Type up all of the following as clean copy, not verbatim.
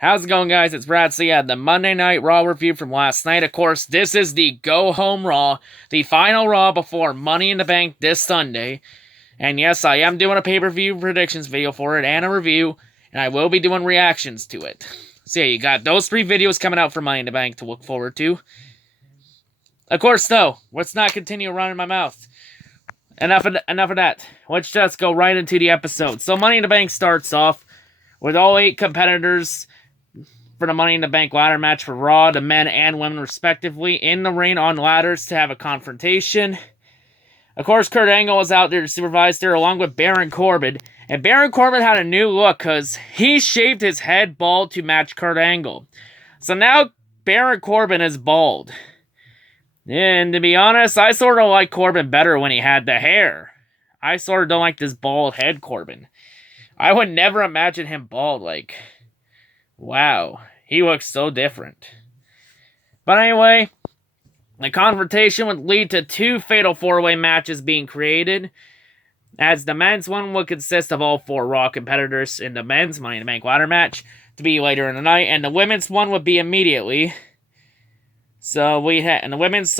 How's it going, guys? It's Brad. So yeah, the Monday Night Raw review from last night. Of course, this is the go-home Raw, the final Raw before Money in the Bank this Sunday. And yes, I am doing a pay-per-view predictions video for it and a review, and I will be doing reactions to it. So yeah, you got those 3 videos coming out for Money in the Bank to look forward to. Of course, though, let's not continue running my mouth. Enough of that. Let's just go right into the episode. So Money in the Bank starts off with all 8 competitors for the Money in the Bank ladder match for Raw, the men and women respectively, in the ring on ladders to have a confrontation. Of course, Kurt Angle was out there to supervise there along with Baron Corbin. And Baron Corbin had a new look because he shaved his head bald to match Kurt Angle. So now Baron Corbin is bald. And to be honest, I sort of like Corbin better when he had the hair. I sort of don't like this bald head Corbin. I would never imagine him bald, like, wow, he looks so different. But anyway, the confrontation would lead to 2 fatal 4-way matches being created, as the men's one would consist of all 4 Raw competitors in the men's Money in the Bank ladder match to be later in the night, and the women's one would be immediately. So to the women's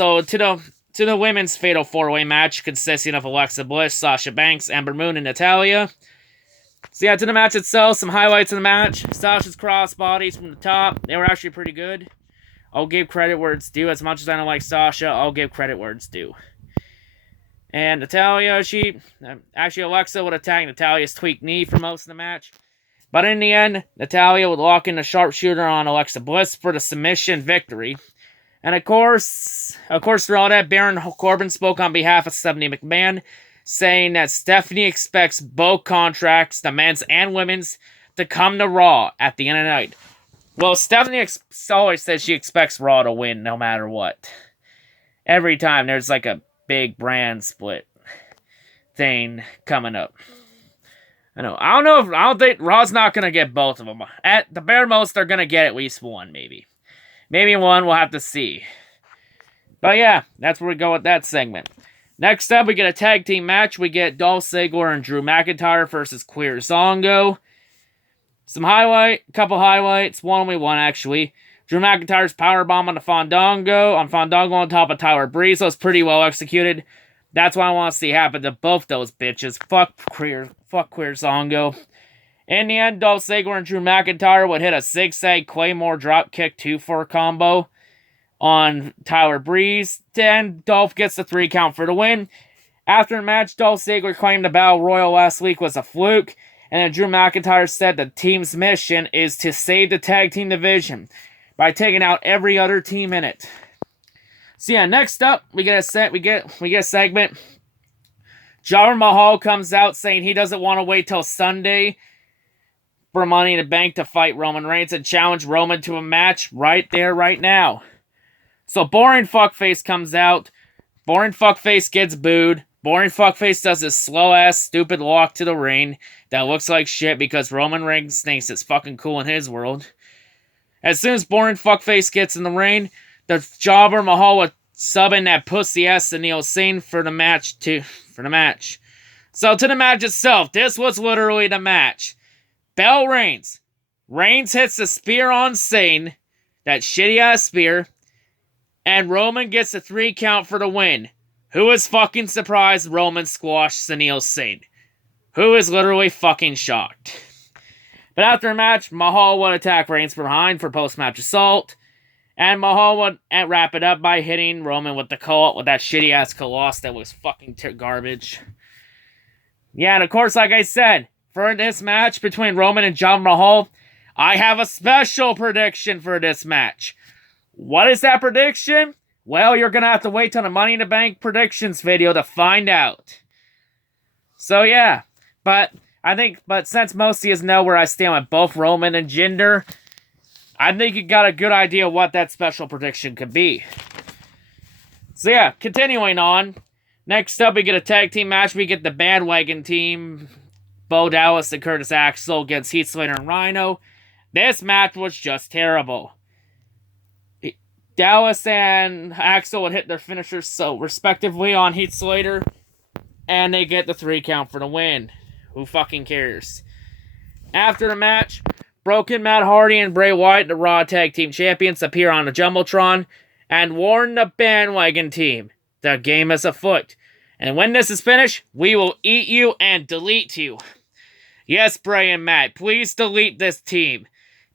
fatal 4-way match consisting of Alexa Bliss, Sasha Banks, Ember Moon, and Natalya. So yeah, to the match itself, some highlights of the match. Sasha's crossbodies from the top, they were actually pretty good. I'll give credit where it's due. As much as I don't like Sasha, I'll give credit where it's due. And Natalya, Alexa would attack Natalya's tweaked knee for most of the match. But in the end, Natalya would lock in a sharpshooter on Alexa Bliss for the submission victory. And of course, through all that, Baron Corbin spoke on behalf of Stephanie McMahon, saying that Stephanie expects both contracts, the men's and women's, to come to Raw at the end of the night. Well, Stephanie always says she expects Raw to win no matter what. Every time there's like a big brand split thing coming up. I don't think Raw's not going to get both of them. At the bare most, they're going to get at least one, maybe. Maybe one, we'll have to see. But yeah, that's where we go with that segment. Next up, we get a tag team match. We get Dolph Ziggler and Drew McIntyre versus Queer Zongo. Couple highlights. One actually. Drew McIntyre's powerbomb on Fandango on top of Tyler Breeze. So it's pretty well executed. That's what I want to see happen to both those bitches. Fuck Queer Zongo. In the end, Dolph Ziggler and Drew McIntyre would hit a zigzag Claymore dropkick 2-4 combo on Tyler Breeze. Then Dolph gets the 3 count for the win. After the match, Dolph Ziggler claimed the Battle Royal last week was a fluke, and then Drew McIntyre said the team's mission is to save the tag team division by taking out every other team in it. So yeah, next up, we get a segment. Jinder Mahal comes out saying he doesn't want to wait till Sunday for Money in the Bank to fight Roman Reigns and challenge Roman to a match right there, right now. So Boring Fuckface comes out. Boring Fuckface gets booed. Boring Fuckface does this slow-ass, stupid walk to the ring that looks like shit because Roman Reigns thinks it's fucking cool in his world. As soon as Boring Fuckface gets in the ring, the jobber Mahal would sub in that pussy-ass Sunil Singh for the match. So to the match itself, this was literally the match. Bell rings. Reigns hits the spear on Singh, that shitty-ass spear, and Roman gets a 3 count for the win. Who is fucking surprised Roman squashed Sunil Singh? Who is literally fucking shocked? But after the match, Mahal would attack Reigns from behind for post-match assault, and Mahal would wrap it up by hitting Roman with that shitty-ass Colossus that was fucking garbage. Yeah, and of course, like I said, for this match between Roman and Jinder Mahal, I have a special prediction for this match. What is that prediction? Well, you're going to have to wait till the Money in the Bank predictions video to find out. So yeah, but since most of you know where I stand with both Roman and Jinder, I think you got a good idea what that special prediction could be. So yeah, continuing on. Next up, we get a tag team match. We get the bandwagon team, Bo Dallas and Curtis Axel against Heath Slater and Rhino. This match was just terrible. Dallas and Axel would hit their finishers so respectively on Heath Slater, and they get the 3 count for the win. Who fucking cares? After the match, Broken Matt Hardy and Bray Wyatt, the Raw Tag Team Champions, appear on the Jumbotron and warn the bandwagon team. The game is afoot. And when this is finished, we will eat you and delete you. Yes, Bray and Matt, please delete this team.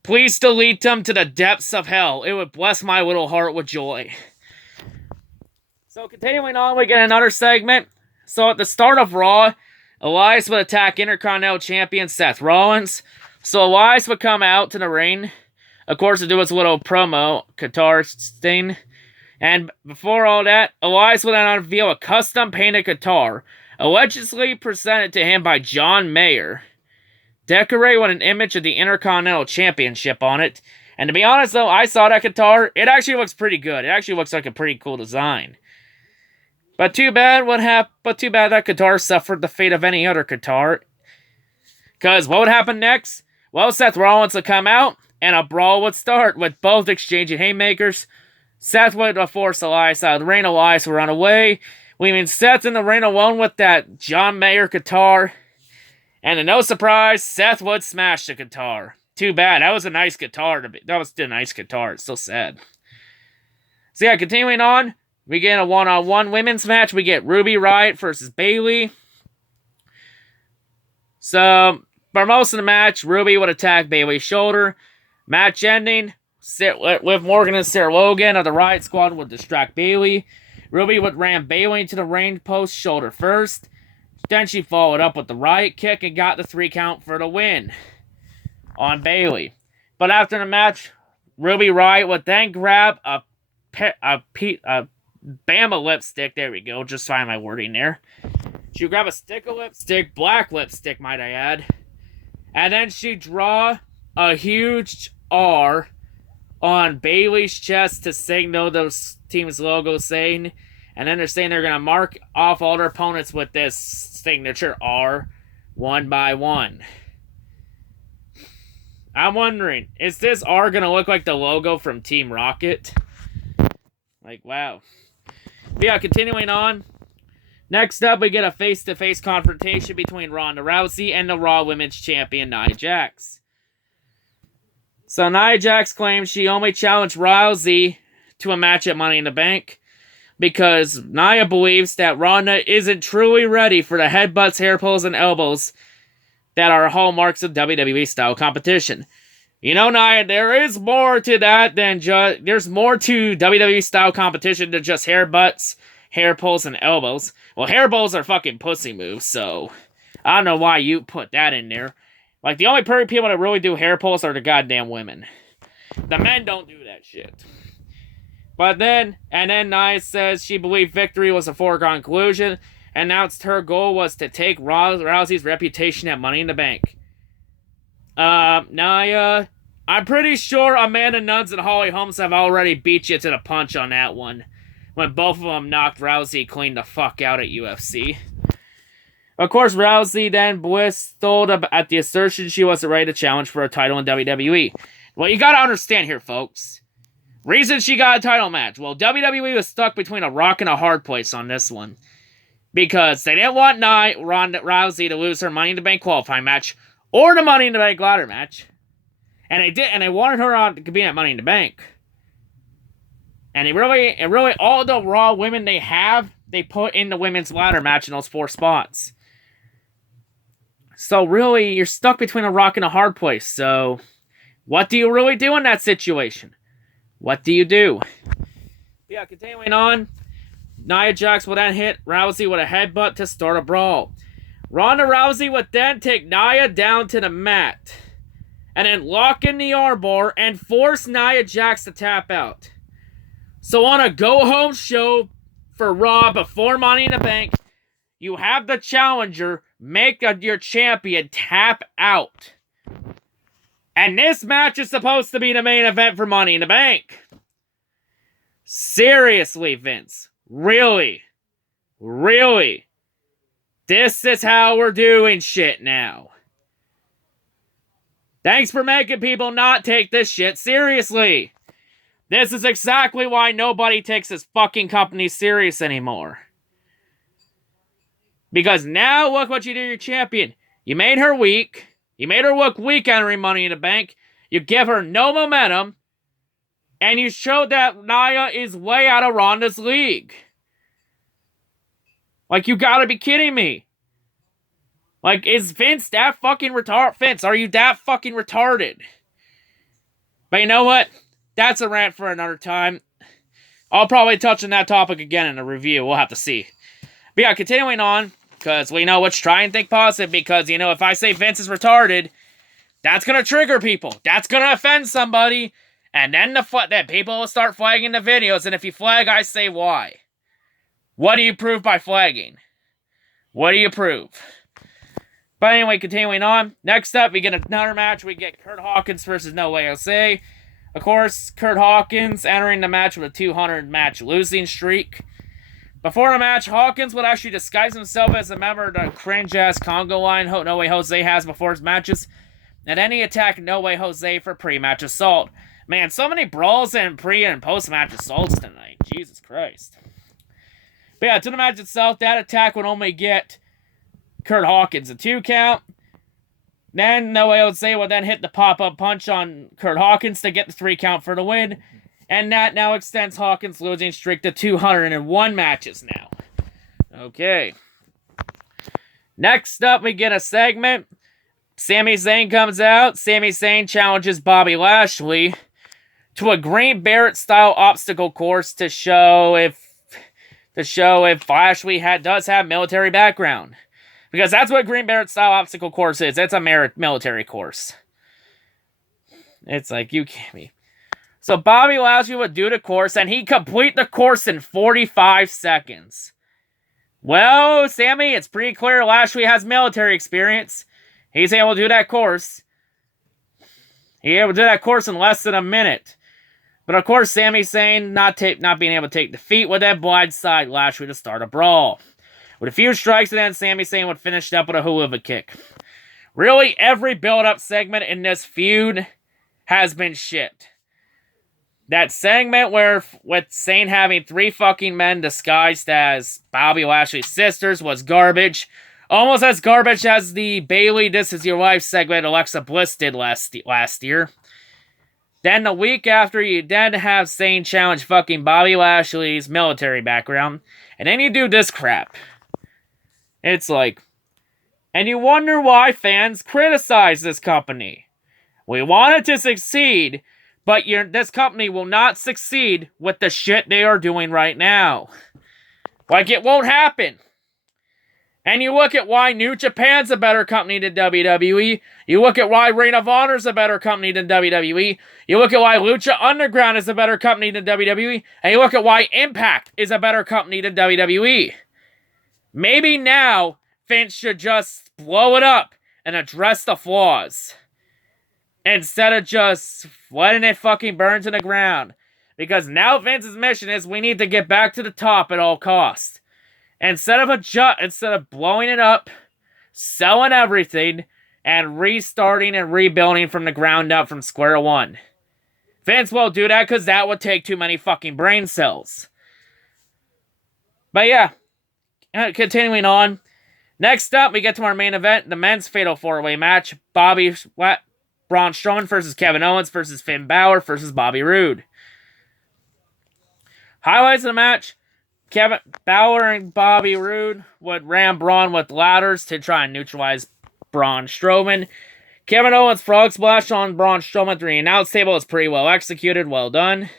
Please delete them to the depths of hell. It would bless my little heart with joy. So continuing on, we get another segment. So at the start of Raw, Elias would attack Intercontinental Champion Seth Rollins. So Elias would come out to the ring, of course, to do his little promo, guitar thing. And before all that, Elias would then unveil a custom-painted guitar, allegedly presented to him by John Mayer, decorated with an image of the Intercontinental Championship on it. And to be honest, though, I saw that guitar. It actually looks pretty good. It actually looks like a pretty cool design. But too bad that guitar suffered the fate of any other guitar. Because what would happen next? Well, Seth Rollins would come out, and a brawl would start, with both exchanging haymakers. Seth would force Elias out of the ring. Elias would run away, leaving Seth in the ring alone with that John Mayer guitar. And to no surprise, Seth would smash the guitar. Too bad. That was a nice guitar. That was a nice guitar. It's so sad. So yeah, continuing on, we get a one-on-one women's match. We get Ruby Riott versus Bayley. So, for most of the match, Ruby would attack Bayley's shoulder. Match ending, with Morgan and Sarah Logan of the Riott Squad would distract Bayley. Ruby would ram Bayley into the ring post shoulder first. Then she followed up with the Riott kick and got the 3 count for the win on Bayley. But after the match, Ruby Riott would then grab a Bama lipstick. There we go. Just find my wording there. She would grab a stick of lipstick, black lipstick, might I add. And then she'd draw a huge R on Bayley's chest to signal those team's logo saying. And then they're saying they're going to mark off all their opponents with this signature R, one by one. I'm wondering, is this R going to look like the logo from Team Rocket? Like, wow. But yeah, continuing on. Next up, we get a face-to-face confrontation between Ronda Rousey and the Raw Women's Champion, Nia Jax. So Nia Jax claims she only challenged Rousey to a match at Money in the Bank because Nia believes that Ronda isn't truly ready for the headbutts, hair pulls, and elbows that are hallmarks of WWE-style competition. You know, Nia, there is more to that than just... There's more to WWE-style competition than just headbutts, hair pulls, and elbows. Well, hair pulls are fucking pussy moves, so I don't know why you put that in there. Like, the only people that really do hair pulls are the goddamn women. The men don't do that shit. But then Nia says she believed victory was a foregone conclusion, announced her goal was to take Rousey's reputation at Money in the Bank. Nia, I'm pretty sure Amanda Nunes and Holly Holmes have already beat you to the punch on that one, when both of them knocked Rousey clean the fuck out at UFC. Of course, Rousey then bristled at the assertion she wasn't ready to challenge for a title in WWE. Well, you gotta understand here, folks. Reason she got a title match. Well, WWE was stuck between a rock and a hard place on this one. Because they didn't want Ronda Rousey to lose her Money in the Bank qualifying match or the Money in the Bank ladder match. And they wanted her to be at Money in the Bank. And really, all the Raw women they put in the women's ladder match in those 4 spots. So really, you're stuck between a rock and a hard place. So, what do you really do in that situation? What do you do? Yeah, continuing on. Nia Jax would then hit Rousey with a headbutt to start a brawl. Ronda Rousey would then take Nia down to the mat. And then lock in the armbar and force Nia Jax to tap out. So on a go-home show for Raw before Money in the Bank, you have the challenger make your champion tap out. And this match is supposed to be the main event for Money in the Bank. Seriously, Vince. Really? Really? This is how we're doing shit now. Thanks for making people not take this shit seriously. This is exactly why nobody takes this fucking company serious anymore. Because now look what you do to your champion. You made her weak. You made her look weak entering Money in the Bank. You give her no momentum. And you showed that Nia is way out of Ronda's league. Like, you gotta be kidding me. Like, is Vince that fucking retarded? Vince, are you that fucking retarded? But you know what? That's a rant for another time. I'll probably touch on that topic again in a review. We'll have to see. But yeah, continuing on, because we know let's try and think positive, because, you know, if I say Vince is retarded, that's going to trigger people. That's going to offend somebody. And then then people will start flagging the videos. And if you flag, I say why. What do you prove by flagging? What do you prove? But anyway, continuing on. Next up, we get another match. We get Kurt Hawkins versus No Way Jose. Of course, Kurt Hawkins entering the match with a 200-match losing streak. Before the match, Hawkins would actually disguise himself as a member of the cringe-ass Congo line No Way Jose has before his matches. And then he attacked No Way Jose for pre-match assault. Man, so many brawls and pre- and post-match assaults tonight. Jesus Christ. But yeah, to the match itself, that attack would only get Kurt Hawkins a 2 count. Then No Way Jose would then hit the pop-up punch on Kurt Hawkins to get the 3 count for the win. And that now extends Hawkins' losing streak to 201 matches now. Okay. Next up, we get a segment. Sami Zayn comes out. Sami Zayn challenges Bobby Lashley to a Green Barrett-style obstacle course to show if Lashley does have military background. Because that's what Green Barrett-style obstacle course is. It's a military course. It's like, you can't be. So Bobby Lashley would do the course, and he complete the course in 45 seconds. Well, Sammy, it's pretty clear Lashley has military experience. He's able to do that course. He's able to do that course in less than a minute. But of course, Sami Zayn not being able to take defeat would then blindside Lashley to start a brawl. With a few strikes, and then Sami Zayn would finish up with a hula kick. Really, every build-up segment in this feud has been shit. That segment with Zayn having 3 fucking men disguised as Bobby Lashley's sisters was garbage. Almost as garbage as the Bayley This Is Your Life segment Alexa Bliss did last year. Then the week after, you then have Zayn challenge fucking Bobby Lashley's military background. And then you do this crap. It's like, and you wonder why fans criticize this company. We want it to succeed, but this company will not succeed with the shit they are doing right now. Like, it won't happen. And you look at why New Japan's a better company than WWE. You look at why Ring of Honor's a better company than WWE. You look at why Lucha Underground is a better company than WWE. And you look at why Impact is a better company than WWE. Maybe now, Vince should just blow it up and address the flaws. Instead of just letting it fucking burn to the ground. Because now Vince's mission is we need to get back to the top at all costs. Instead of blowing it up, selling everything, and restarting and rebuilding from the ground up from square one. Vince won't do that because that would take too many fucking brain cells. But yeah, continuing on. Next up, we get to our main event, the men's Fatal 4-Way match. Braun Strowman versus Kevin Owens versus Finn Balor versus Bobby Roode. Highlights of the match. Kevin Balor and Bobby Roode would ram Braun with ladders to try and neutralize Braun Strowman. Kevin Owens' frog splash on Braun Strowman at the announce table is pretty well executed. Well done.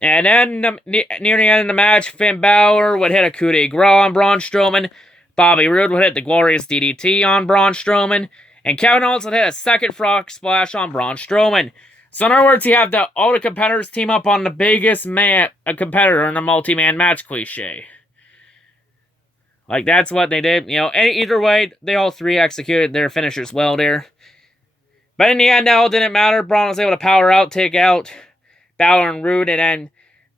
And then, near the end of the match, Finn Balor would hit a coup de grace on Braun Strowman. Bobby Roode would hit the glorious DDT on Braun Strowman. And Kevin Owens would hit a second frog splash on Braun Strowman. So in other words, you have all the competitors team up on the biggest competitor in a multi-man match cliche. Like, that's what they did. You know, either way, they all 3 executed their finishers well there. But in the end, that all didn't matter. Braun was able to power out, take out Balor and Roode, and then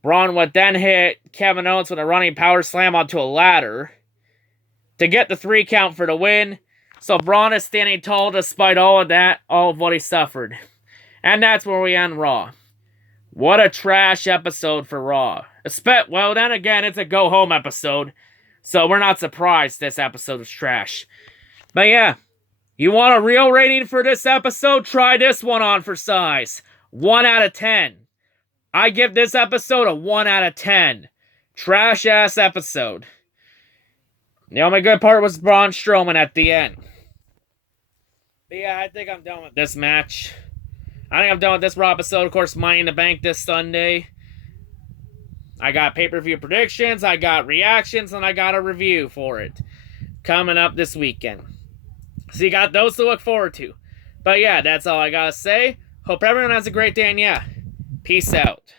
Braun would then hit Kevin Owens with a running power slam onto a ladder to get the 3 count for the win. So Braun is standing tall despite all of what he suffered. And that's where we end Raw. What a trash episode for Raw. Well, then again, it's a go-home episode. So we're not surprised this episode is trash. But yeah, You want a real rating for this episode? Try this one on for size. 1 out of 10. I give this episode a 1 out of 10. Trash-ass episode. The only good part was Braun Strowman at the end. But yeah, I think I'm done with this match. I think I'm done with this Raw episode. Of course, Money in the Bank this Sunday. I got pay-per-view predictions, I got reactions, and I got a review for it coming up this weekend. So you got those to look forward to. But yeah, that's all I gotta say. Hope everyone has a great day, and yeah, peace out.